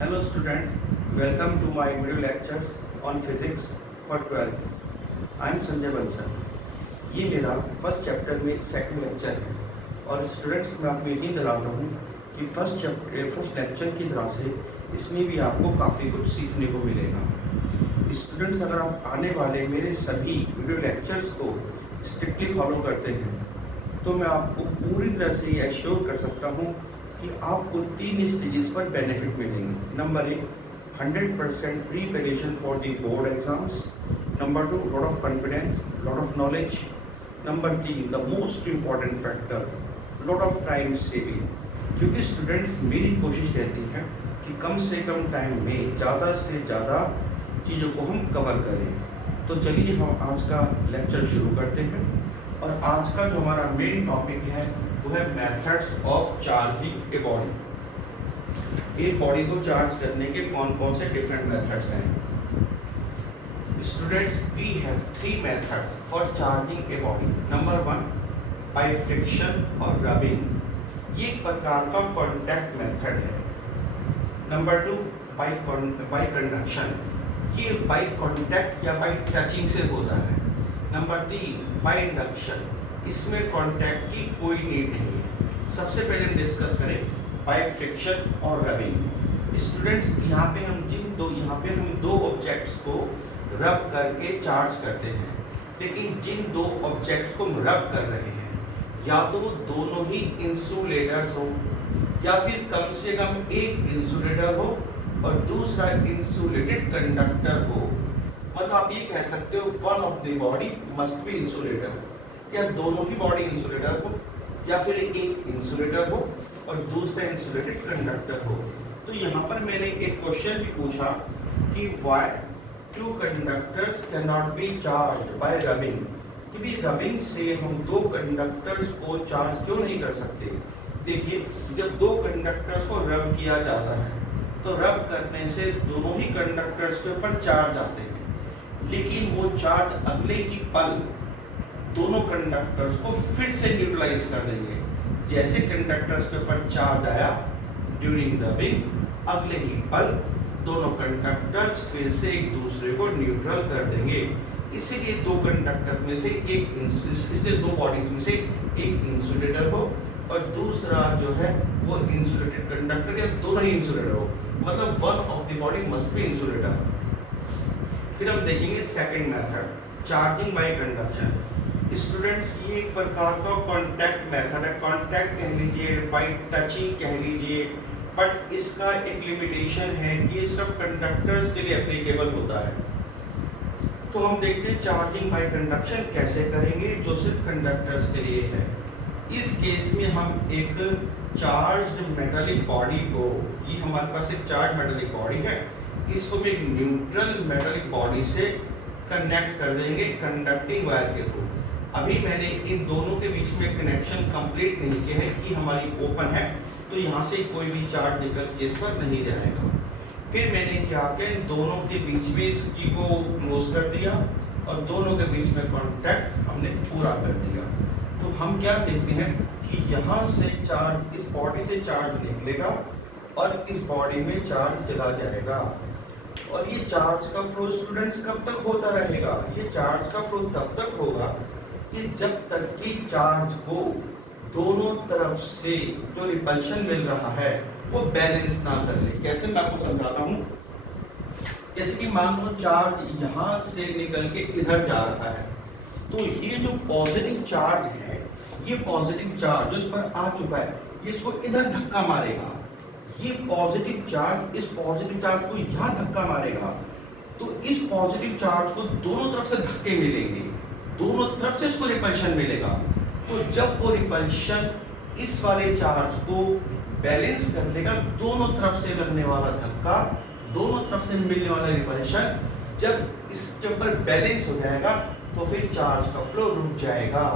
Hello students, welcome to my video lectures on physics for 12th. I am Sanjay Bansal. ये मेरा first chapter में second lecture है और students मैं आपको यकीन दिलाता हूँ कि फर्स्ट लेक्चर की तरह से इसमें भी आपको काफ़ी कुछ सीखने को मिलेगा। स्टूडेंट्स, अगर आप आने वाले मेरे सभी वीडियो लेक्चर्स को स्ट्रिक्टली फॉलो करते हैं तो मैं आपको पूरी तरह से ये एश्योर कर सकता हूँ कि आपको 3 स्टेजेस पर बेनिफिट मिलेंगे। Number 1, 100% preparation for the board exams. Number 2, lot of confidence, lot of knowledge. Number 3, the most important factor, lot of time saving. क्योंकि स्टूडेंट्स, मेरी कोशिश रहती है कि कम से कम टाइम में ज़्यादा से ज़्यादा चीज़ों को हम कवर करें। तो चलिए हम आज का लेक्चर शुरू करते हैं। और आज का जो हमारा मेन टॉपिक है वो है methods of charging a body. एक बॉडी को चार्ज करने के कौन कौन से डिफरेंट मेथड्स हैं। Students, we have 3 methods for charging a body. Number 1, by friction और रबिंग, ये एक प्रकार का कॉन्टैक्ट मेथड है। नंबर 2, बाय कंडक्शन, ये बाय कॉन्टैक्ट या बाय टचिंग से होता है। नंबर 3, बाय इंडक्शन, इसमें कांटेक्ट की कोई नीड नहीं है। सबसे पहले हम डिस्कस करें बाय फ्रिक्शन और रबिंग। स्टूडेंट्स, यहाँ पे हम दो ऑब्जेक्ट्स को रब करके चार्ज करते हैं, लेकिन जिन दो ऑब्जेक्ट्स को हम रब कर रहे हैं या तो वो दोनों ही इंसुलेटर्स हो या फिर कम से कम एक इंसुलेटर हो और दूसरा इंसुलेटेड कंडक्टर हो। मतलब आप ये कह सकते हो one of the body must be insulator, या दोनों ही बॉडी इंसुलेटर हो या फिर एक इंसुलेटर हो और दूसरा इंसुलेटेड कंडक्टर हो। तो यहाँ पर मैंने एक क्वेश्चन भी पूछा कि why 2 conductors can not be charge by rubbing, कि भी रबिंग से हम 2 कंडक्टर्स को चार्ज क्यों नहीं कर सकते। देखिए, जब 2 कंडक्टर्स को रब किया जाता है तो रब करने से दोनों ही कंडक्टर्स के ऊपर चार्ज आते हैं, लेकिन वो चार्ज अगले ही पल दोनों कंडक्टर्स को फिर से न्यूट्रलाइज कर देंगे। जैसे कंडक्टर्स के ऊपर चार्ज आया ड्यूरिंग रबिंग, अगले ही पल दोनों कंडक्टर्स फिर से एक दूसरे को न्यूट्रल कर देंगे। इसीलिए 2 कंडक्टर में से इसलिए 2 बॉडीज में से एक इंसुलेटर हो और दूसरा जो है वो इंसुलेटेड कंडक्टर, या दोनों ही इंसुलेटर हो। मतलब one of the body must be insulator. फिर हम देखेंगे second method, charging by conduction. Students, ये एक प्रकार का कांटेक्ट मेथड है। कांटेक्ट कह लीजिए, बाय टचिंग कह लीजिए, बट इसका एक लिमिटेशन है कि सिर्फ कंडक्टर्स के लिए एप्लीकेबल होता है। तो हम देखते हैं चार्जिंग बाय कंडक्शन कैसे करेंगे, जो सिर्फ कंडक्टर्स के लिए है। इस केस में हम एक चार्ज्ड मेटालिक बॉडी को, ये हमारे पास एक चार्ज मेटालिक बॉडी है, इसको भी एक न्यूट्रल मेटालिक बॉडी से कनेक्ट कर देंगे कंडक्टिंग वायर के थ्रू। अभी मैंने इन दोनों के बीच में कनेक्शन कंप्लीट नहीं किया है कि हमारी ओपन है, तो यहाँ से कोई भी चार्ज निकल के इस पर नहीं जाएगा। फिर मैंने क्या किया, इन दोनों के बीच में इस की को क्लोज कर दिया और दोनों के बीच में कॉन्टैक्ट हमने पूरा कर दिया। तो हम क्या देखते हैं कि यहाँ से चार्ज, इस बॉडी से चार्ज निकलेगा और इस बॉडी में चार्ज चला जाएगा। और ये चार्ज का फ्लो स्टूडेंट्स कब तक होता रहेगा, ये चार्ज का फ्लो तब तक होगा कि जब तक कि चार्ज को दोनों तरफ से जो रिपल्शन मिल रहा है वो बैलेंस ना कर ले। कैसे, मैं आपको समझाता हूँ। जैसे कि मान लो चार्ज यहाँ से निकल के इधर जा रहा है, तो ये जो पॉजिटिव चार्ज है, ये पॉजिटिव चार्ज जो इस पर आ चुका है, ये इसको इधर धक्का मारेगा। ये पॉजिटिव चार्ज इस पॉजिटिव चार्ज को यहाँ धक्का मारेगा, तो इस पॉजिटिव चार्ज को दोनों तरफ से धक्के मिलेंगे, दोनों तरफ से इसको रिपल्शन मिलेगा। तो जब वो रिपल्शन इस वाले चार्ज को बैलेंस कर लेगा, दोनों तरफ से लगने वाला धक्का, दोनों तरफ से मिलने वाला रिपल्शन जब इसके ऊपर बैलेंस हो जाएगा तो फिर चार्ज का फ्लो रुक जाएगा।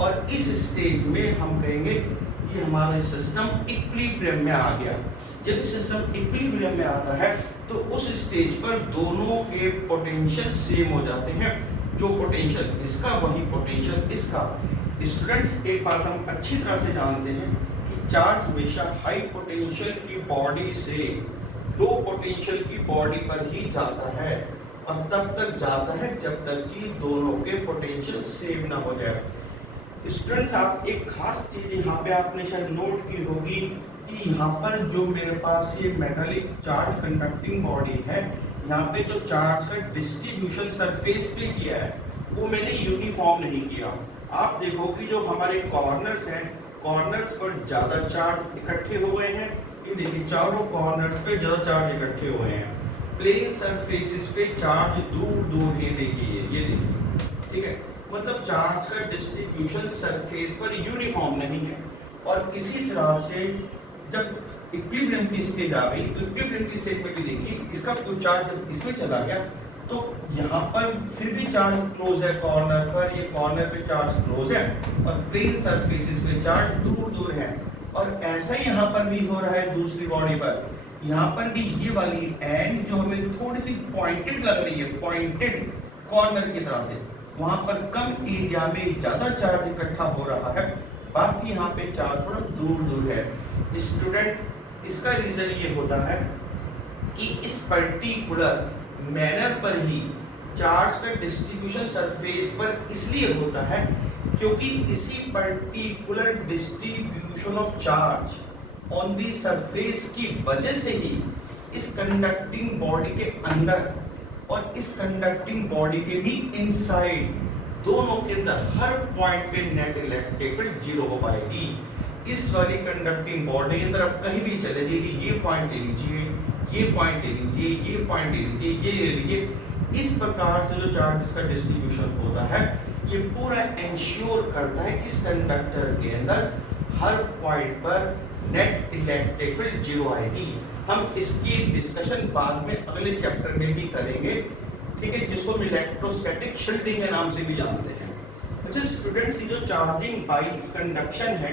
और इस स्टेज में हम कहेंगे कि हमारा सिस्टम इक्विलिब्रियम में आ गया। जब सिस्टम इक्विलिब्रियम में आता है तो उस स्टेज पर दोनों के पोटेंशियल सेम हो जाते हैं। जो पोटेंशियल इसका वही पोटेंशियल इसका। स्टूडेंट्स, एक बात हम अच्छी तरह से जानते हैं कि चार्ज हमेशा हाई पोटेंशियल की बॉडी से लो पोटेंशियल की बॉडी पर ही जाता है, और तब तक जाता है जब तक कि दोनों के पोटेंशियल सेम ना हो जाए। स्टूडेंट्स, आप एक खास चीज यहाँ पे आपने शायद नोट की होगी कि यहाँ पर जो मेरे पास ये मेटालिक चार्ज कंडक्टिंग बॉडी है, यहाँ पे जो चार्ज का डिस्ट्रीब्यूशन सरफेस पे किया है वो मैंने यूनिफॉर्म नहीं किया। आप देखो कि जो हमारे कॉर्नर्स हैं, कॉर्नर्स पर ज्यादा चार्ज इकट्ठे हो गए हैं। ये देखिए चारों कॉर्नर्स पे ज्यादा चार्ज इकट्ठे हुए हैं। प्लेन सरफेसेस पे चार्ज दूर दूर है, देखिए ये देखिए, ठीक है। मतलब चार्ज का डिस्ट्रीब्यूशन सरफेस पर यूनिफॉर्म नहीं है। और इसी तरह से जब इक्विलिब्रियम की स्टेज आ गई तो इक्विलिब्रियम की स्टेज में भी देखिए इसका कुछ चार्ज जब इसमें चला गया तो यहाँ पर फिर भी चार्ज क्लोज है कॉर्नर पर, ये कॉर्नर पे चार्ज क्लोज है और प्लेन सरफेसेस पे चार्ज दूर दूर है। और ऐसा ही यहाँ पर भी हो रहा है दूसरी बॉडी पर। यहाँ पर भी ये वाली एंड जो हमें थोड़ी सी पॉइंटेड लग रही है, पॉइंटेड कॉर्नर की तरह से, वहां पर कम एरिया में ज्यादा चार्ज इकट्ठा हो रहा है, बाकी यहाँ पे चार्ज थोड़ा दूर दूर है। स्टूडेंट, इसका रीजन ये होता है कि इस पर्टिकुलर मैनर पर ही चार्ज का डिस्ट्रीब्यूशन सरफेस पर इसलिए होता है क्योंकि इसी particular distribution of charge on the surface की वजह से ही इस कंडक्टिंग बॉडी के अंदर और इस कंडक्टिंग बॉडी के भी इनसाइड, दोनों के अंदर हर पॉइंट पे नेट इलेक्ट्रिक फील्ड जीरो हो पाएगी। इस वाली कंडक्टिंग बॉडी के अंदर आप कहीं भी चले जाइए, ये पॉइंट ले लीजिए, ये पॉइंट ले लीजिए, ये पॉइंट ले लीजिए, ये ले लीजिए। इस प्रकार से जो चार्जेस का डिस्ट्रीब्यूशन होता है ये पूरा इंश्योर करता है कि इस कंडक्टर के अंदर हर पॉइंट पर नेट इलेक्ट्रिक फील्ड जीरो आएगी। हम इसकी डिस्कशन बाद में अगले चैप्टर में भी करेंगे, ठीक है, जिसको हम इलेक्ट्रोस्टैटिक शील्डिंग के नाम से भी जानते हैं। अच्छा स्टूडेंट्स, ये जो चार्जिंग बाई कंडक्शन है,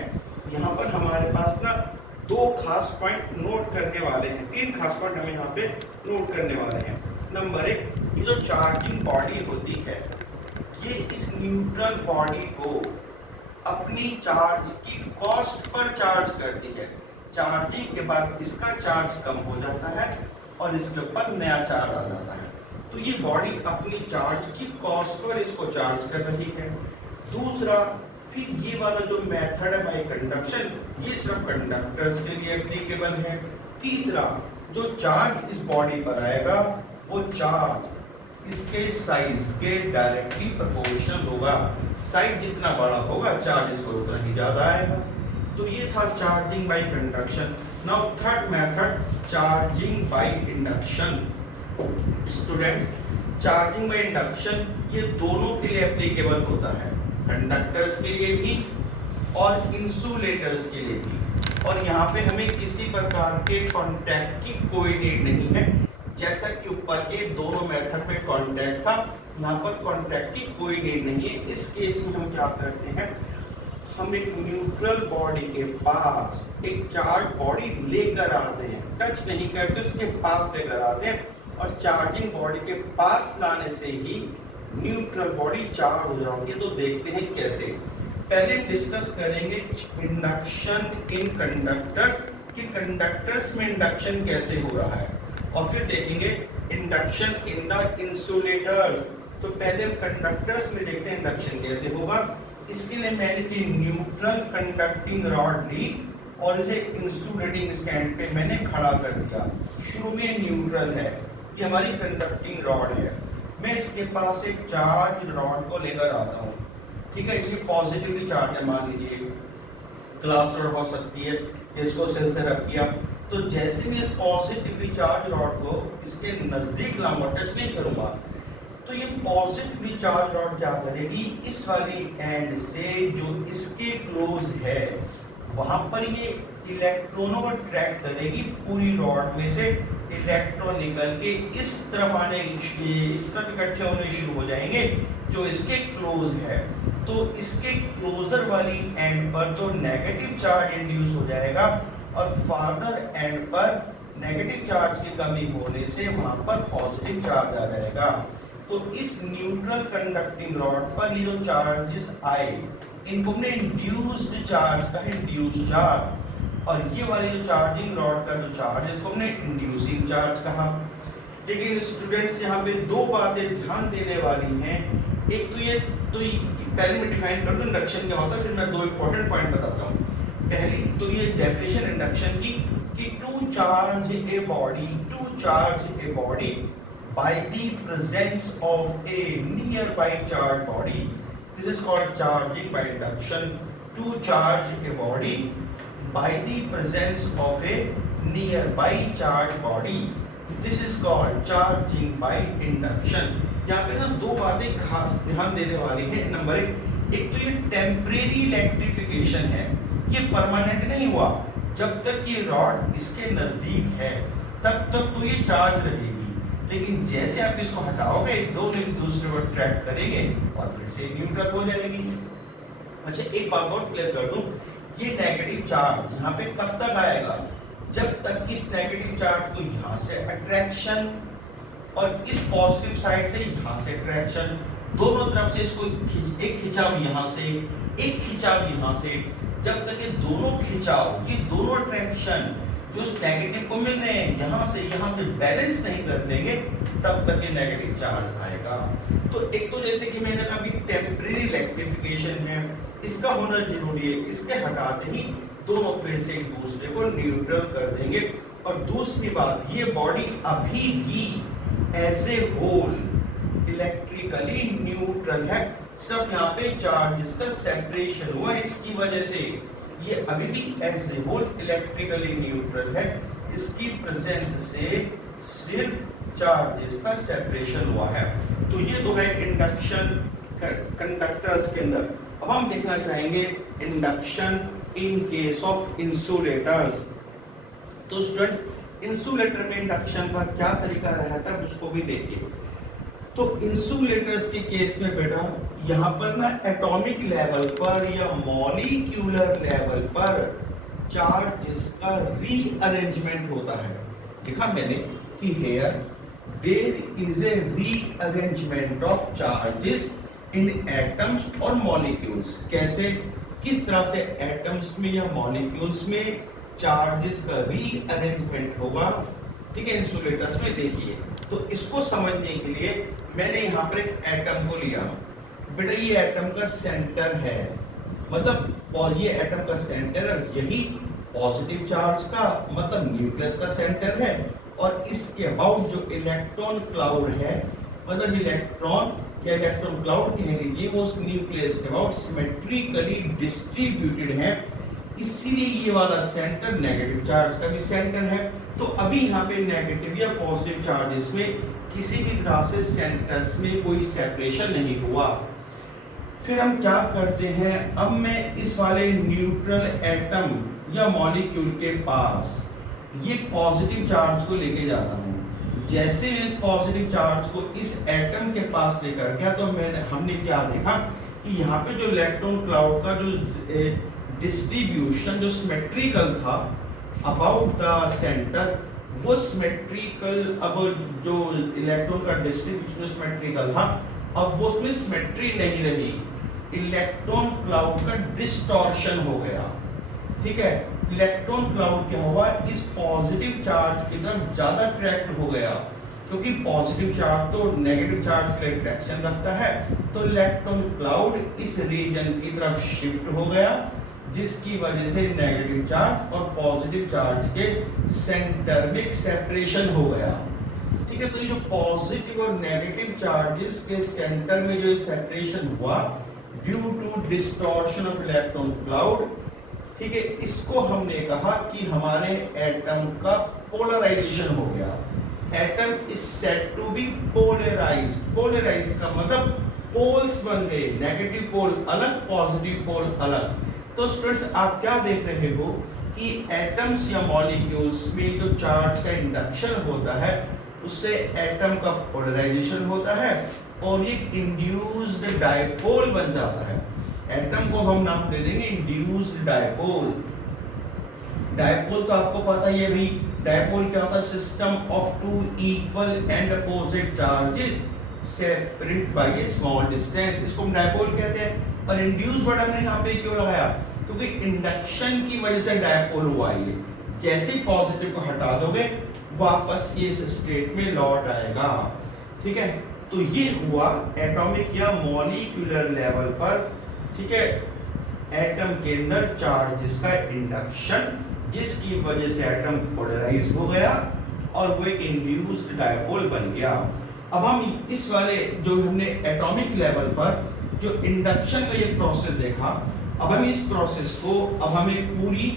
यहाँ पर हमारे पास ना दो खास पॉइंट नोट करने वाले हैं, तीन खास पॉइंट हमें यहाँ पे नोट करने वाले हैं। नंबर एक, ये जो चार्जिंग बॉडी होती है ये इस न्यूट्रल बॉडी को अपनी चार्ज की कॉस्ट पर चार्ज करती है। चार्जिंग के बाद इसका चार्ज कम हो जाता है और इसके ऊपर नया चार्ज आ जाता है। तो ये बॉडी अपनी चार्ज की कॉस्ट पर इसको चार्ज कर रही है। दूसरा, फिर ये वाला जो मेथड है बाय कंडक्शन, ये सिर्फ कंडक्टर्स के लिए एप्लीकेबल है। तीसरा, जो चार्ज इस बॉडी पर आएगा वो चार्ज इसके साइज के डायरेक्टली प्रोपोर्शनल होगा। साइज जितना बड़ा होगा चार्ज इस पर उतना ही ज्यादा आएगा। तो ये था charging by conduction. Now third method, charging by induction. Students, charging by induction ये दोनों के लिए एप्लीकेबल होता है, कंडक्टर्स के लिए भी और इंसुलेटर्स के लिए भी। और यहाँ पे हमें किसी प्रकार के कॉन्टैक्ट की कोई नीड नहीं है, जैसा कि ऊपर के दोनों मेथड में कॉन्टैक्ट था, यहाँ पर कॉन्टैक्ट की कोई नीड नहीं है। इस केस में हम क्या करते हैं, हम एक न्यूट्रल बॉडी के पास एक चार्ज बॉडी लेकर आते हैं, टच नहीं करते, उसके पास लेकर आते हैं और चार्जिंग बॉडी के पास लाने से ही न्यूट्रल बॉडी चार्ज हो जाती है। तो देखते हैं कैसे। पहले डिस्कस करेंगे इंडक्शन इन कंडक्टर्स, कि कंडक्टर्स में इंडक्शन कैसे हो रहा है, और फिर देखेंगे इंडक्शन इन द इंसुलेटर्स। तो पहले हम कंडक्टर्स में देखते हैं इंडक्शन कैसे होगा। इसके लिए मैंने की न्यूट्रल कंडक्टिंग रॉड ली और इसे इंसुलेटिंग स्टैंड पे मैंने खड़ा कर दिया। शुरू में न्यूट्रल है, ये हमारी कंडक्टिंग रॉड है। मैं इसके पास एक चार्ज रॉड को लेकर आता हूँ, ठीक है, ये पॉजिटिवली चार्ज है, मान लीजिए ग्लास रॉड हो सकती है, इसको सेल से रख किया। तो जैसे मैं इस पॉजिटिवली चार्ज रॉड को इसके नजदीक लाऊंगा, टच नहीं करूंगा, तो ये पॉजिटिवली चार्ज रॉड क्या करेगी, इस वाली एंड से जो इसके क्लोज है वहां पर ये इलेक्ट्रॉनों को ट्रैक करेगी। पूरी रॉड में से इलेक्ट्रॉन निकल के इस तरफ आने, इस तरफ इकट्ठे होने शुरू हो जाएंगे जो इसके क्लोज है। तो इसके क्लोजर वाली एंड पर तो नेगेटिव चार्ज इंड्यूस हो जाएगा और फार्दर एंड पर नेगेटिव चार्ज की कमी होने से वहां पर पॉजिटिव चार्ज आ जाएगा। तो इस न्यूट्रल कंडक्टिंग रॉड पर ये जो चार्जेस आए इनको हमने इंड्यूस्ड चार्ज का, इंड्यूस्ड चार्ज। और ये वाले जो चार्जिंग रॉड का जो चार्ज है इसको हमने इंड्यूसिंग चार्ज कहा। लेकिन स्टूडेंट्स यहाँ पे दो बातें ध्यान देने वाली हैं। एक तो ये पहले मैं डिफाइन कर दूं इंडक्शन क्या होता है, फिर मैं दो इंपॉर्टेंट पॉइंट बताता हूँ। पहली तो ये डेफिनेशन इंडक्शन की कि to charge a body by the presence of a nearby charged body. This is called charging by induction. To charge a body by the presence of a nearby charged body. This is called charging by induction. यहाँ पे ना दो बातें खास ध्यान देने वाली है। नंबर एक तो ये टेम्परेरी इलेक्ट्रिफिकेशन है, ये परमानेंट नहीं हुआ। जब तक ये रॉड इसके नजदीक है तब तक तो ये चार्ज रहेगी, लेकिन जैसे आप इसको हटाओगे दोनों एक दूसरे को अट्रैक्ट करेंगे और फिर से न्यूट्रल हो जाएगी। अच्छा एक बात और क्लियर कर दूं, ये नेगेटिव चार्ज यहाँ पे कब तक आएगा, जब तक कि इस नेगेटिव चार्ज को यहाँ से अट्रैक्शन और इस पॉजिटिव साइड से यहाँ से अट्रैक्शन, दोनों तरफ से इसको एक खिंचाव यहाँ से एक खिंचाव यहाँ से, जब तक ये दोनों खिंचाव ये दोनों अट्रैक्शन जो उस नेगेटिव को मिल रहे हैं यहाँ से बैलेंस नहीं कर देंगे तब तक ये नेगेटिव चार्ज आएगा। तो एक तो जैसे कि मैंने कहा कि टेम्परेरी इलेक्ट्रिफिकेशन है, इसका होना जरूरी है, इसके हटाते ही दोनों फिर से एक दूसरे को न्यूट्रल कर देंगे। और दूसरी बात, ये बॉडी अभी भी as a whole electrically neutral है, सिर्फ यहाँ पे चार्जेस का सेपरेशन हुआ है, इसकी वजह से ये अभी भी as a whole electrically neutral है, इसकी प्रेजेंस से सिर्फ चार्जेस का सेपरेशन हुआ है। तो ये दो है इंडक्शन कंडक्टर्स के अंदर। अब हम देखना चाहेंगे induction in case of insulators. तो स्टूडेंट्स इंसुलेटर में इंडक्शन का क्या तरीका रहता है उसको भी देखिए। तो इंसुलेटर्स के केस में बेटा यहाँ पर ना एटॉमिक लेवल पर या मॉलिक्यूलर लेवल पर चार्जेस का रीअरेंजमेंट होता है। देखा मैंने कि here there is a rearrangement of charges in atoms और मॉलिक्यूल्स। कैसे, किस तरह से एटम्स में या मॉलिक्यूल्स में चार्जेस का रीअरेंजमेंट होगा, ठीक है, इंसुलेटर्स में देखिए। तो इसको समझने के लिए मैंने यहाँ पर एक एटम को लिया। बेटा ये एटम का सेंटर है, मतलब ये एटम का सेंटर है, यही पॉजिटिव चार्ज का मतलब न्यूक्लियस का सेंटर है। और इसके अबाउट जो इलेक्ट्रॉन क्लाउड है, मतलब इलेक्ट्रॉन या इलेक्ट्रॉन क्लाउड कह लीजिए, वो उस न्यूक्लियस के अबाउट सिमेट्रिकली डिस्ट्रीब्यूटेड है, इसीलिए ये वाला सेंटर नेगेटिव चार्ज का भी सेंटर है। तो अभी यहाँ पे नेगेटिव या पॉजिटिव चार्जेस में किसी भी तरह से सेंटर्स में कोई सेपरेशन नहीं हुआ। फिर हम क्या करते हैं, अब मैं इस वाले न्यूट्रल एटम या मॉलिक्यूल के पास ये पॉजिटिव चार्ज को लेके जाता हूँ। जैसे मैं इस पॉजिटिव चार्ज को इस एटम के पास लेकर गया तो हमने क्या देखा कि यहाँ पे जो इलेक्ट्रॉन क्लाउड का जो डिस्ट्रीब्यूशन जो सिमेट्रिकल था अबाउट द सेंटर, वो सिमेट्रिकल, अब जो इलेक्ट्रॉन का डिस्ट्रीब्यूशन सिमेट्रिकल था, अब वो उसमें सिमेट्री नहीं रही, इलेक्ट्रॉन क्लाउड का डिस्टॉर्शन हो गया। ठीक है, इलेक्ट्रॉन क्लाउड क्या हुआ, इस पॉजिटिव चार्ज की तरफ ज्यादा अट्रैक्ट हो गया, क्योंकि पॉजिटिव चार्ज तो नेगेटिव चार्ज के लिए अट्रैक्शन रखता है। तो इलेक्ट्रॉन क्लाउड इस रीजन की तरफ शिफ्ट हो गया, जिसकी वजह से नेगेटिव चार्ज और पॉजिटिव चार्ज के सेंटर में सेपरेशन हो गया। ठीक है, तो ये जो पॉजिटिव और नेगेटिव चार्जेस के सेंटर में जो सेपरेशन हुआ due to distortion of electron cloud, ठीक है, इसको हमने कहा कि हमारे एटम का पोलराइजेशन हो गया। Atom is said to be polarized. Polarized का मतलब पोल्स बन गए, नेगेटिव पोल अलग, पॉजिटिव पोल अलग। तो स्टूडेंट्स आप क्या देख रहे हो कि एटम्स या मॉलिक्यूल्स में जो चार्ज का इंडक्शन होता है उससे एटम का पोलराइजेशन होता है और ये इंड्यूस्ड डायपोल बन जाता है। एटम को हम नाम दे देंगे इंड्यूस्ड डायपोल। डायपोल तो आपको पता ही है भाई, डायपोल क्या होता है, system of two equal and opposite charges separate by a small distance, इसको हम डायपोल कहते हैं। और इंड्यूस वर्ड हमने यहाँ पे क्यों लगाया, क्योंकि इंडक्शन की वजह से डायपोल हुआ ये। जैसे पॉजिटिव को हटा दोगे वापस ये इस स्टेट में लौट आएगा। ठीक है, तो ये हुआ एटॉमिक या मॉलिक्यूलर लेवल पर, ठीक है, एटम के अंदर चार्जेस का इंडक्शन, जिसकी वजह से एटम पोलराइज हो गया और वो एक इंड्यूस्ड डायपोल बन गया। अब हम इस वाले जो हमने एटॉमिक लेवल पर जो इंडक्शन का ये प्रोसेस देखा, अब हम इस प्रोसेस को अब हम एक पूरी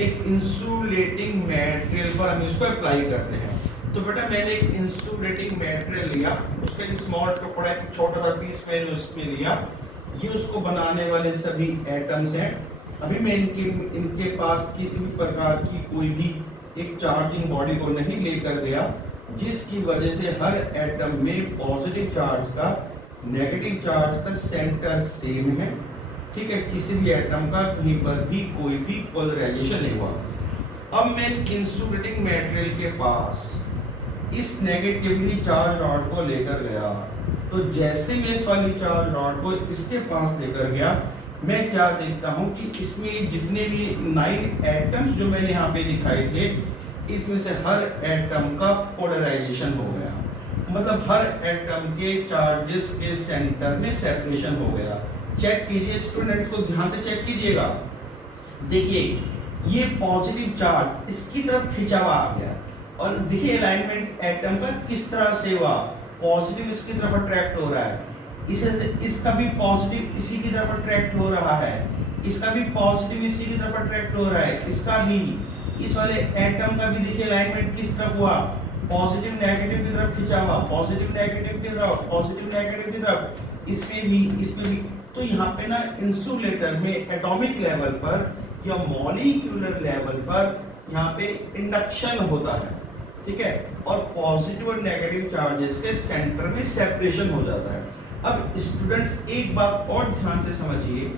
एक इंसुलेटिंग मटेरियल पर हम इसको अप्लाई करते हैं। तो बेटा मैंने एक इंसुलेटिंग मटेरियल लिया, उसका एक स्मॉल टुकड़ा, एक छोटा सा पीस मैंने उसमें लिया। ये उसको बनाने वाले सभी एटम्स हैं। अभी मैं इनके पास किसी भी प्रकार की कोई भी एक चार्जिंग बॉडी को नहीं लेकर गया, जिसकी वजह से हर एटम में पॉजिटिव चार्ज का नेगेटिव चार्ज का सेंटर सेम है। ठीक है, किसी भी एटम का कहीं पर भी कोई भी पोलराइजेशन नहीं हुआ। अब मैं इस इंसुलेटिंग मटेरियल के पास इस नेगेटिवली चार्ज रॉड को लेकर गया, तो जैसे मैं इस वाली चार्ज रॉड को इसके पास लेकर गया, मैं क्या देखता हूं कि इसमें जितने भी 9 एटम्स जो मैंने यहाँ पे दिखाए थे, इसमें से हर एटम का पोलराइजेशन हो गया। मतलब हर एटम के चार्जेस के सेंटर में सेपरेशन हो गया। चेक कीजिए स्टूडेंट्स, को ध्यान से चेक कीजिएगा। देखिए ये पॉजिटिव चार्ज इसकी तरफ खिंचा हुआ आ गया, और देखिए अलाइनमेंट एटम का किस तरह से हुआ, पॉजिटिव इसकी तरफ अट्रैक्ट हो रहा है, इसे इसका भी पॉजिटिव इसी की तरफ अट्रैक्ट हो रहा है, इसका भी पॉजिटिव इसी की तरफ अट्रैक्ट हो रहा है, इसका भी, इस वाले एटम का भी देखिए अलाइनमेंट किस तरफ हुआ, पॉजिटिव नेगेटिव की तरफ खिंचा हुआ, पॉजिटिव नेगेटिव की तरफ, पॉजिटिव नेगेटिव की तरफ, इसमें भी, इसमें भी। तो यहाँ पे ना इंसुलेटर में एटॉमिक लेवल पर या मॉलिक्यूलर लेवल पर यहाँ पे इंडक्शन होता है। ठीक है, और पॉजिटिव और नेगेटिव चार्जेस के सेंटर में सेपरेशन हो जाता है। अब स्टूडेंट्स एक बात और ध्यान से समझिए,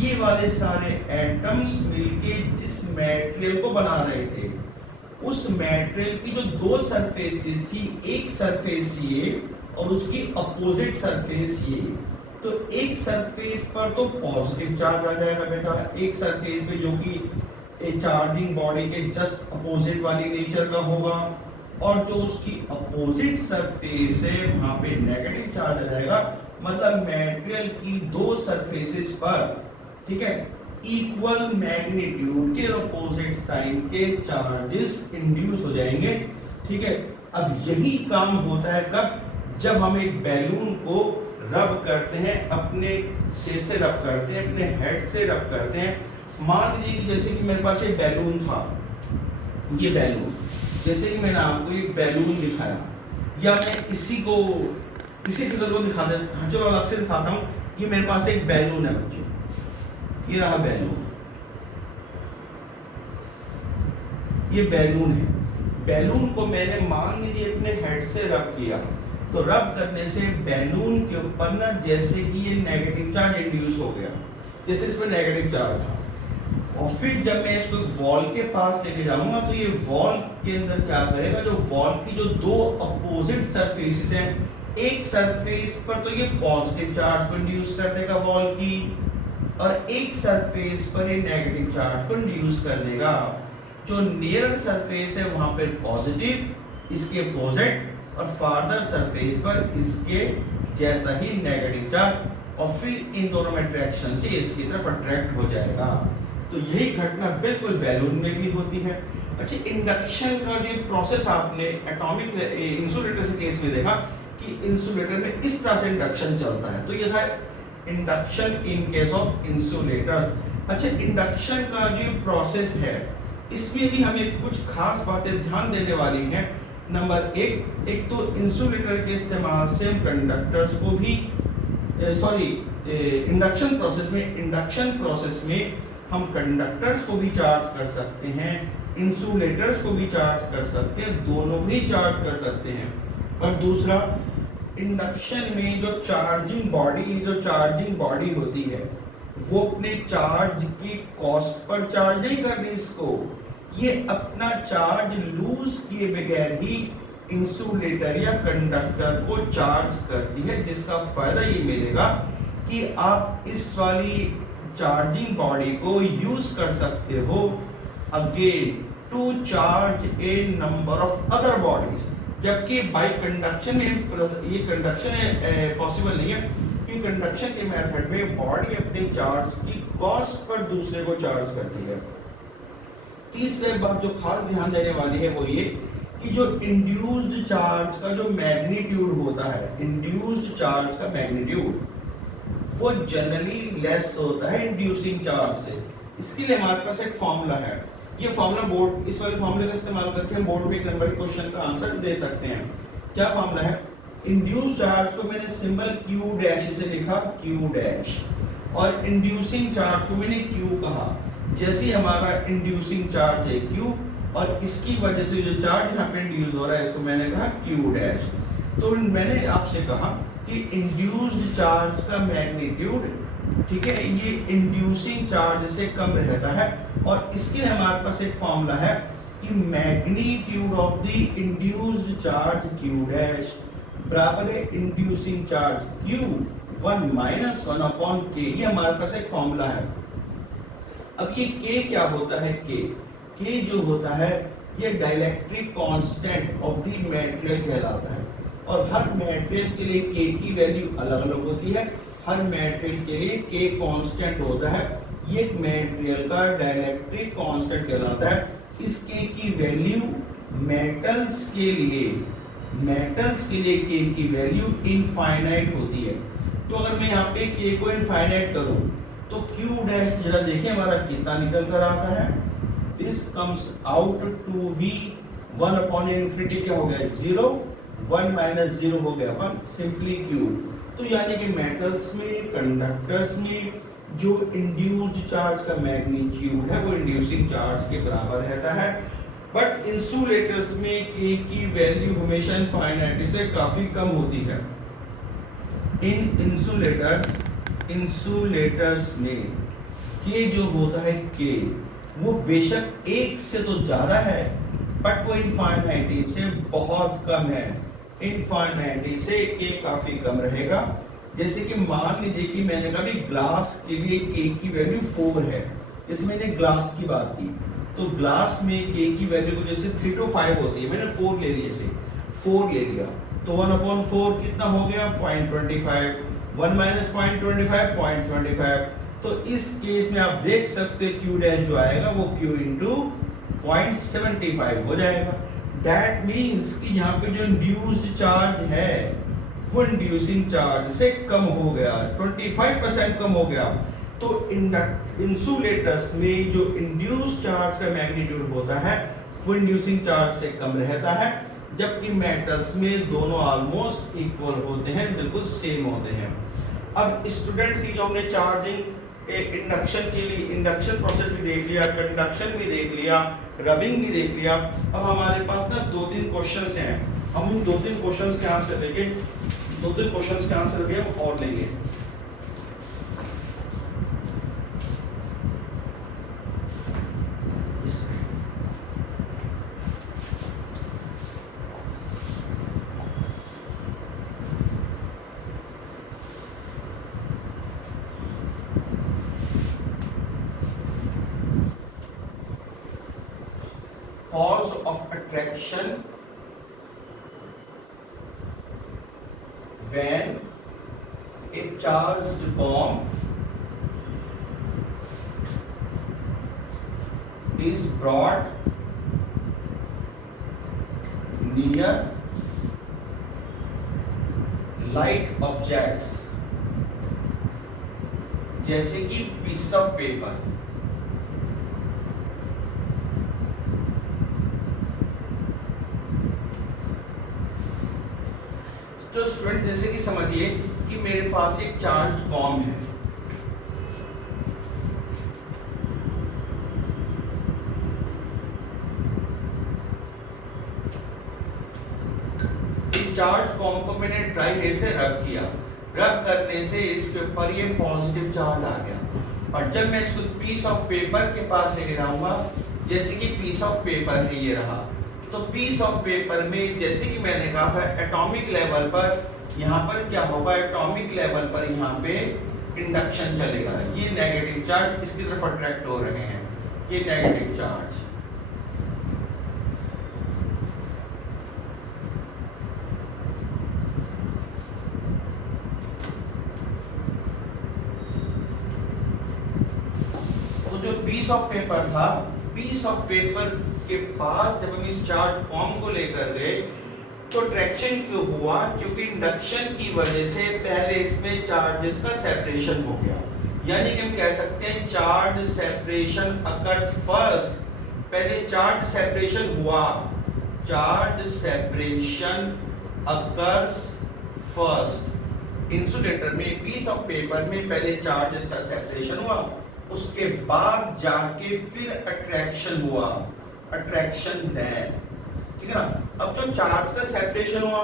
ये वाले सारे एटम्स मिलके जिस मटेरियल को बना रहे थे, उस मटेरियल की जो 2 सरफेसेस थी, एक सरफेस ये और उसकी अपोजिट सरफेस ये, तो एक सरफेस पर तो पॉजिटिव चार्ज आ जाएगा बेटा, एक सरफेस पे जो कि चार्जिंग बॉडी के जस्ट अपोजिट वाली नेचर का होगा, और जो उसकी अपोजिट सरफेस है वहां पे नेगेटिव चार्ज आ जाएगा। मतलब मटेरियल की 2 सरफेसेस पर, ठीक है, इक्वल मैग्नीट्यूड के अपोजिट साइन के चार्जेस इंड्यूस हो जाएंगे। ठीक है, अब यही काम होता है कब, जब हम एक बैलून को रब करते हैं, अपने सिर से रब करते हैं, अपने हेड से रब करते हैं। मान लीजिए कि जैसे कि मेरे पास एक बैलून था, ये बैलून, जैसे कि मैंने आपको एक बैलून दिखाया, या मैं इसी फिगर को दिखा देता हूँ, चलो अलग से दिखाता हूँ। ये मेरे पास एक बैलून है बच्चों, ये रहा बैलून, ये बैलून है। बैलून को मैंने मान लीजिए अपने हेड से रब किया, तो रब करने से बैलून के ऊपर ना जैसे कि ये नेगेटिव चार्ज इंड्यूस हो गया, जैसे इस पर नेगेटिव चार्ज था, और फिर जब मैं इसको वॉल के पास लेके जाऊंगा तो ये वॉल के अंदर क्या करेगा, जो वॉल की जो 2 अपोजिट सरफेसेस हैं, एक सरफेस पर तो ये पॉजिटिव चार्ज को इंड्यूस कर देगा वॉल की, और एक सरफेस पर ये नेगेटिव चार्ज को इंड्यूस कर देगा। जो नियर सरफेस है वहां पर पॉजिटिव, इसके अपोजिट, और फार्दर सरफेस पर इसके जैसा ही नेगेटिव चार्ज, और फिर इन दोनों में अट्रैक्शन से इसकी तरफ अट्रैक्ट हो जाएगा। तो यही घटना बिल्कुल बैलून में भी होती है। अच्छा, इंडक्शन का जो प्रोसेस आपने एटॉमिक इंसुलेटर के केस में देखा कि इंसुलेटर में इस तरह से इंडक्शन चलता है, तो ये था induction in case of insulators. अच्छा, इंडक्शन का जो प्रोसेस है, इसमें भी हमें कुछ खास बातें ध्यान देने वाली हैं। नंबर एक तो इंसुलेटर के इस्तेमाल से हम कंडक्टर्स को भी इंडक्शन प्रोसेस में हम कंडक्टर्स को भी चार्ज कर सकते हैं, इंसुलेटर्स को भी चार्ज कर सकते हैं, दोनों भी चार्ज कर सकते हैं। और दूसरा, इंडक्शन में जो चार्जिंग बॉडी होती है, वो अपने चार्ज की कॉस्ट पर चार्ज नहीं कर रही इसको, ये अपना चार्ज लूज किए बगैर ही इंसुलेटर या कंडक्टर को चार्ज करती है, जिसका फायदा ये मिलेगा कि आप इस वाली चार्जिंग बॉडी को यूज कर सकते हो again to charge a number of other bodies. जबकि बाई कंडक्शन में ये कंडक्शन पॉसिबल नहीं है, क्योंकि कंडक्शन के मेथड में बॉडी अपने चार्ज की कॉस्ट पर दूसरे को चार्ज करती है। तीसरे बात जो खास ध्यान देने वाली है वो ये कि जो इंड्यूस्ड चार्ज का जो मैग्नीट्यूड होता है, इंड्यूस्ड चार्ज का मैग्नीट्यूड वो जनरली लेस होता है इंड्यूसिंग चार्ज से। इसके लिए हमारे पास एक फॉर्मूला है। ये फॉर्मूला बोर्ड, इस वाले फॉर्मूले का इस्तेमाल करके हम बोर्ड पे एक नंबर के क्वेश्चन का आंसर दे सकते हैं। क्या फॉर्मूला है? इंड्यूस्ड चार्ज को मैंने सिंबल क्यू डैश से लिखा, क्यू डैश, और इंड्यूसिंग चार्ज को मैंने क्यू कहा। जैसे हमारा इंड्यूसिंग चार्ज है क्यू, और इसकी वजह से जो चार्ज यहाँ पे इंड्यूस हो रहा है इसको मैंने कहा क्यू डैश। तो मैंने आपसे कहा कि इंड्यूस्ड चार्ज का मैग्नीट्यूड, ठीक है, ये इंड्यूसिंग चार्ज से कम रहता है, और इसके लिए हमारे पास एक फॉर्मूला है कि magnitude of the induced charge Q dash बराबर है inducing charge Q 1 minus 1 upon के। ये हमारे पास एक फॉर्मूला है। अब ये के क्या होता है? के जो होता है ये dielectric constant of the material कहलाता है, और हर मटेरियल के लिए के की वैल्यू अलग अलग होती है। हर मटेरियल के लिए के कांस्टेंट होता है। ये मटेरियल का डाइलेक्ट्रिक कांस्टेंट कहलाता है। इस के की वैल्यू मेटल्स के लिए के की वैल्यू इनफाइनाइट होती है। तो अगर मैं यहाँ पे के को इनफाइनाइट करूं तो क्यू डैश जरा देखिए हमारा कितना निकल कर आता है। This comes out to be 1 upon infinity क्या हो गया? 0, 1 माइनस 0 हो गया 1, सिंपली क्यू। तो यानी कि मेटल्स में, कंडक्टर्स में जो इंड्यूस्ड चार्ज का मैग्नीट्यूड है वो इंड्यूसिंग चार्ज के बराबर रहता है। बट इंसुलेटर्स में के की वैल्यू हमेशा इनफाइनाइट से काफी कम होती है। इन इंसुलेटर्स में के जो होता है के वो बेशक 1 से तो ज्यादा है, बट वो इनफाइनाइटी से बहुत कम है। इनफाइनाइटी से के काफी कम रहेगा। जैसे कि मान लीजिए कि मैंने कहा भी ग्लास के लिए के की वैल्यू 4 है, जैसे मैंने ग्लास की बात की, तो ग्लास में के की वैल्यू को जैसे 3 to 5 होती है, मैंने 4 ले लिया, जैसे 4 ले लिया, तो 1 अपॉन 4 कितना हो गया? 0.25, 1 माइनस 0.25, 0.25। तो इस केस में आप देख सकते हैं क्यू डैश जो आएगा वो क्यू इंटू 0.75 हो जाएगा। दैट मीन्स कि यहाँ पे जो इंड्यूस्ड चार्ज है वो इंड्यूसिंग चार्ज से कम हो गया, 25% कम हो गया। तो इंसुलेटर्स में जो इंड्यूस्ड चार्ज का मैग्नीट्यूड होता है वो इंड्यूसिंग चार्ज से कम रहता है, जबकि मेटल्स में दोनों ऑलमोस्ट इक्वल होते हैं, बिल्कुल सेम होते हैं। अब स्टूडेंट्स जो हमने चार्जिंग इंडक्शन के लिए इंडक्शन प्रोसेस भी देख लिया, कंडक्शन भी देख लिया, रबिंग भी देख लिया। अब हमारे पास ना 2-3 क्वेश्चंस हैं, हम उन 2-3 क्वेश्चंस के आंसर लेंगे, 2-3 क्वेश्चंस के आंसर भी हम और लेंगे। Cause of attraction when a charged bomb is brought near light objects, जैसे कि pieces of paper। तो स्टूडेंट जैसे कि समझिए कि मेरे पास एक चार्ज बॉम्ब है, इस चार्ज बॉम्ब को मैंने ड्राई एयर से रब किया, रब करने से इसके ऊपर ये पॉजिटिव चार्ज आ गया, और जब मैं इसको पीस ऑफ पेपर के पास लेके जाऊंगा, जैसे कि पीस ऑफ पेपर है ये रहा, तो पीस ऑफ पेपर में जैसे कि मैंने कहा था एटॉमिक लेवल पर यहाँ पर क्या होगा, एटॉमिक लेवल पर यहाँ पे इंडक्शन चलेगा। ये नेगेटिव चार्ज इसकी तरफ अट्रैक्ट हो रहे हैं, ये नेगेटिव चार्ज। तो जो पीस ऑफ पेपर था, पीस ऑफ पेपर के पास जब हम इस चार्ज कॉम को लेकर गए तो ट्रैक्शन क्यों हुआ? क्योंकि इंडक्शन की वजह से पहले इसमें चार्जेस का सेपरेशन हो गया। यानी कि हम कह सकते हैं चार्ज सेपरेशन अकर्स फर्स्ट। पहले चार्ज सेपरेशन हुआ, charge separation occurs first. Insulator में, पीस ऑफ पेपर में पहले चार्जेस का सेपरेशन हुआ, उसके बाद जाके फिर अट्रैक्शन हुआ, अट्रैक्शन देन, ठीक है ना। अब जो चार्ज का सेपरेशन हुआ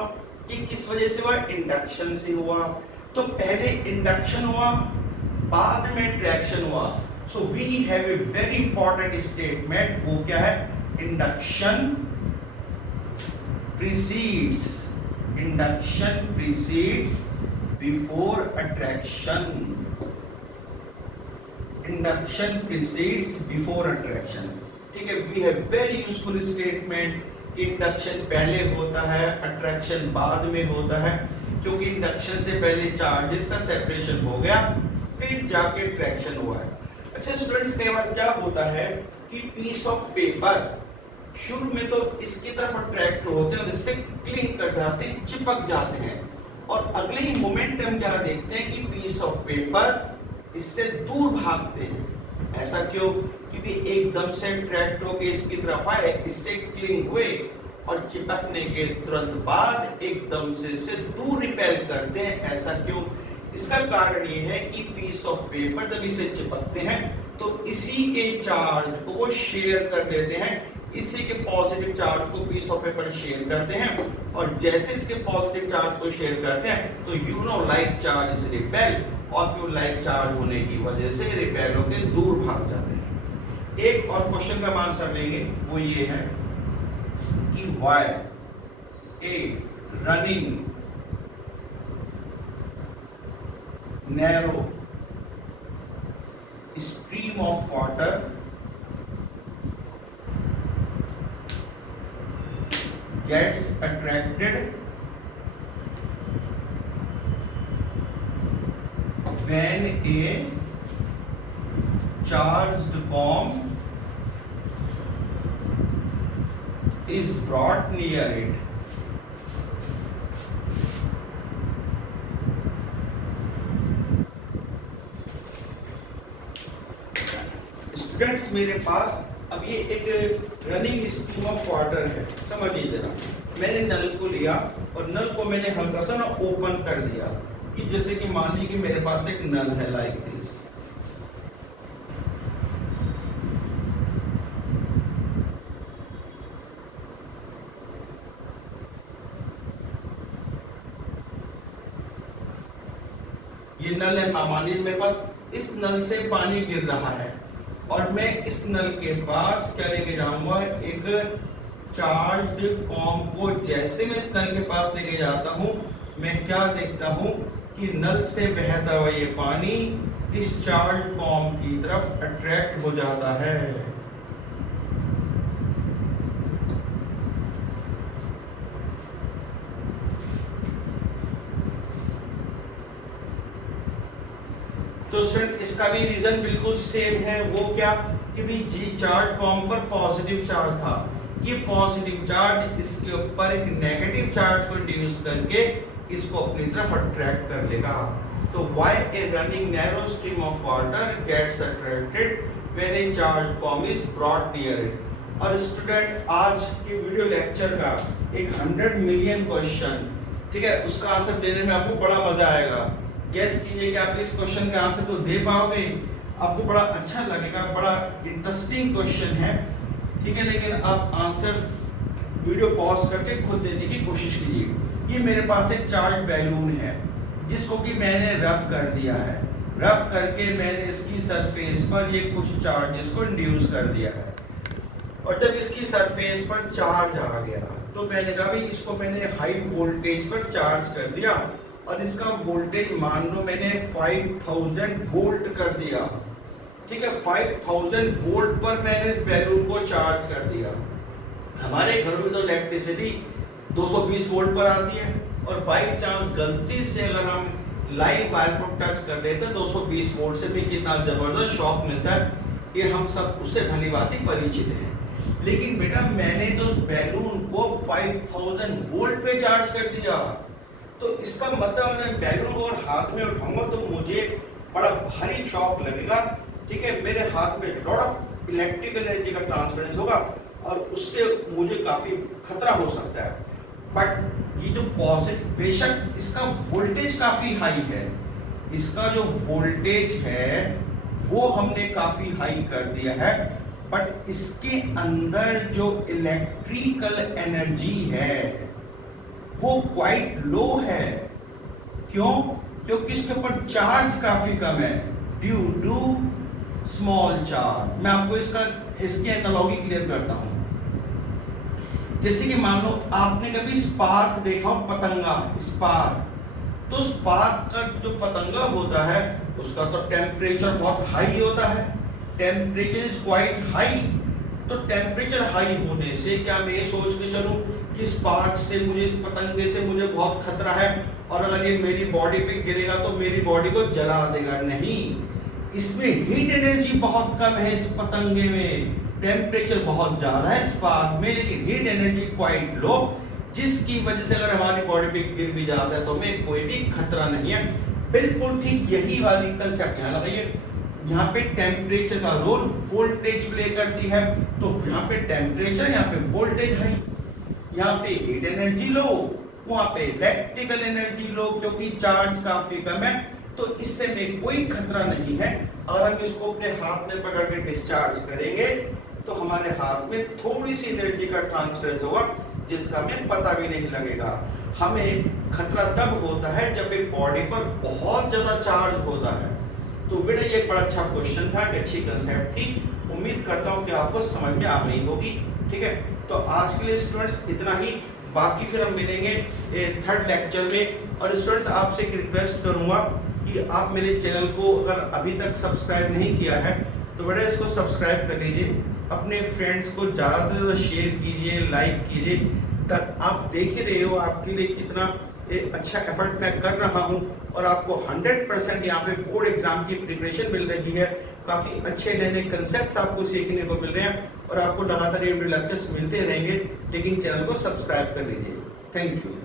कि किस वजह से हुआ? इंडक्शन से हुआ। तो पहले इंडक्शन हुआ, बाद में अट्रैक्शन हुआ। So we have a very important statement, वो क्या है? Induction precedes, induction precedes before attraction, induction precedes before attraction. ठीक है, we have very useful statement. Induction पहले होता है, अट्रैक्शन बाद में होता है, क्योंकि इंडक्शन से पहले चार्जेस का सेपरेशन हो गया, फिर जाके ट्रैक्शन हुआ है। अच्छा स्टूडेंट्स, कई बार क्या होता है कि पीस ऑफ पेपर शुरू में तो इसकी तरफ अट्रैक्ट होते हैं और इससे क्लिंग कर जाते हैं, चिपक जाते हैं, और अगले ही मोमेंट हम क्या देखते हैं कि पीस ऑफ पेपर इससे दूर भागते हैं। ऐसा क्यों? क्योंकि एकदम से अट्रैक्ट होके इसकी तरफ आए, इससे क्लिंग हुए, और चिपकने के तुरंत बाद एकदम से इससे दूर रिपेल करते हैं। ऐसा क्यों? इसका कारण ये है कि पीस ऑफ पेपर जब इसे चिपकते हैं तो इसी के चार्ज को वो शेयर कर लेते हैं, इसी के पॉजिटिव चार्ज को पीस ऑफ पेपर शेयर करते हैं, और जैसे इसके पॉजिटिव चार्ज को शेयर करते हैं तो you know like charge is repel, और फिर लाइक चार्ज होने की वजह से रिपेल होकर दूर भाग जाते हैं। एक और क्वेश्चन का आंसर लेंगे, वो ये है कि why a running narrow stream of water gets attracted when a charged bomb is brought near it. Students, मेरे पास अब ये एक रनिंग स्ट्रीम ऑफ वाटर है। समझिए जरा, मैंने नल को लिया और नल को मैंने हल्का सा ना ओपन कर दिया, कि जैसे कि मान लीजिए कि मेरे पास एक नल है लाइक दिस। ये नल है, मान लीजिए मेरे पास इस नल से पानी गिर रहा है, और मैं इस नल के पास क्या लेके जाऊंगा? एक चार्ज्ड कॉम को। जैसे मैं इस नल के पास लेके जाता हूं, मैं क्या देखता हूं कि नल से बहता हुआ ये पानी इस चार्ज्ड कॉम की तरफ अट्रैक्ट हो जाता है। तो स्टूडेंट, इसका भी रीजन बिल्कुल सेम है। वो क्या कि भी जी चार्ज कॉम पर पॉजिटिव चार्ज था, ये पॉजिटिव चार्ज इसके ऊपर एक नेगेटिव चार्ज को इंड्यूस करके इसको अपनी तरफ अट्रैक्ट कर लेगा। तो why a running narrow stream of water gets attracted when a charge comb is brought near it. और स्टूडेंट, आज के वीडियो लेक्चर का एक 100 मिलियन क्वेश्चन, ठीक है, उसका आंसर देने में आपको बड़ा मजा आएगा। गेस कीजिए कि आप इस क्वेश्चन का आंसर तो दे पाओगे, आपको बड़ा अच्छा लगेगा, बड़ा इंटरेस्टिंग क्वेश्चन है, ठीक है। लेकिन आप आंसर वीडियो पॉज करके खुद देने की कोशिश कीजिए। ये मेरे पास एक चार्ज बैलून है जिसको कि मैंने रब कर दिया है, रब करके मैंने इसकी सरफेस पर ये कुछ चार्जेस को इंड्यूस कर दिया है, और जब इसकी सरफेस पर चार्ज आ गया तो मैंने कहा भाई इसको मैंने हाई वोल्टेज पर चार्ज कर दिया, और इसका वोल्टेज मान लो मैंने 5000 वोल्ट कर दिया, ठीक है, 5000 वोल्ट पर मैंने इस बैलून को चार्ज कर दिया। हमारे घरों में तो इलेक्ट्रिसिटी 220 वोल्ट पर आती है, और बाई चांस गलती से अगर हम लाइव वायर को टच कर लेते हैं 220 वोल्ट से भी कितना जबरदस्त शॉक मिलता है, ये हम सब उससे भली भांति परिचित हैं। लेकिन बेटा मैंने तो उस बैलून को 5000 वोल्ट पे चार्ज कर दिया, तो इसका मतलब मैं बैलून को अगर हाथ में उठाऊंगा तो मुझे बड़ा भारी शॉक लगेगा, ठीक है, मेरे हाथ में लॉट ऑफ इलेक्ट्रिकल एनर्जी का ट्रांसफरेंस होगा और उससे मुझे काफी खतरा हो सकता है। बट ये जो पॉजिटिव, बेशक इसका वोल्टेज काफी हाई है, इसका जो वोल्टेज है वो हमने काफी हाई कर दिया है, बट इसके अंदर जो इलेक्ट्रिकल एनर्जी है वो क्वाइट लो है। क्यों? क्योंकि इसके ऊपर चार्ज काफी कम है, ड्यू टू स्मॉल चार्ज। मैं आपको इसकी एनालॉजी क्लियर करता हूं। जैसे कि मान लो आपने कभी स्पार्क देखा हो, पतंगा, स्पार्क, तो स्पार्क का जो पतंगा होता है उसका तो टेम्परेचर बहुत हाई होता है, टेम्परेचर इज क्वाइट हाई। तो टेम्परेचर हाई होने से क्या मैं ये सोच के चलूं कि स्पार्क से मुझे, इस पतंगे से मुझे बहुत खतरा है और अगर ये मेरी बॉडी पे गिरेगा तो मेरी बॉडी को जला देगा? नहीं, इसमें हीट एनर्जी बहुत कम है, इस पतंगे में टेम्परेचर बहुत ज्यादा है स्पार्क में, लेकिन हीट एनर्जी क्वाइट लो, जिसकी वजह से अगर हमारी बॉडी पे गिर भी जाता है तो हमें कोई भी खतरा नहीं है। बिल्कुल ठीक यही वाली कंसेप्ट यहाँ लगाइए। यहाँ पे टेम्परेचर का रोल वोल्टेज प्ले करती है, तो यहाँ पे टेम्परेचर, यहाँ पे वोल्टेज हाई, यहाँ पे हीट एनर्जी लो, वहां पे इलेक्ट्रिकल एनर्जी लो, क्योंकि चार्ज काफी कम है, तो इससे में कोई खतरा नहीं है। अगर हम इसको अपने हाथ में पकड़ के डिस्चार्ज करेंगे तो हमारे हाथ में थोड़ी सी एनर्जी का ट्रांसफरेंस होगा जिसका हमें पता भी नहीं लगेगा। हमें खतरा तब होता है जब एक बॉडी पर बहुत ज्यादा चार्ज होता है। तो बेटा ये एक बड़ा अच्छा क्वेश्चन था, एक अच्छी कंसेप्ट थी, उम्मीद करता हूँ कि आपको समझ में आ गई होगी। ठीक है, तो आज के लिए स्टूडेंट्स इतना ही, बाकी फिर हम मिलेंगे थर्ड लेक्चर में। और स्टूडेंट्स आपसे एक रिक्वेस्ट करूंगा कि आप मेरे चैनल को अगर अभी तक सब्सक्राइब नहीं किया है तो बेटा इसको सब्सक्राइब कर लीजिए, अपने फ्रेंड्स को ज़्यादा से ज़्यादा शेयर कीजिए, लाइक कीजिए, तक आप देख ही रहे हो आपके लिए कितना अच्छा एफर्ट मैं कर रहा हूं और आपको 100% यहाँ पे बोर्ड एग्जाम की प्रिपरेशन मिल रही है। काफ़ी अच्छे नए नए कंसेप्ट आपको सीखने को मिल रहे हैं और आपको लगातार ये वीडियो लेक्चर्स मिलते रहेंगे, लेकिन चैनल को सब्सक्राइब कर लीजिए। Thank you.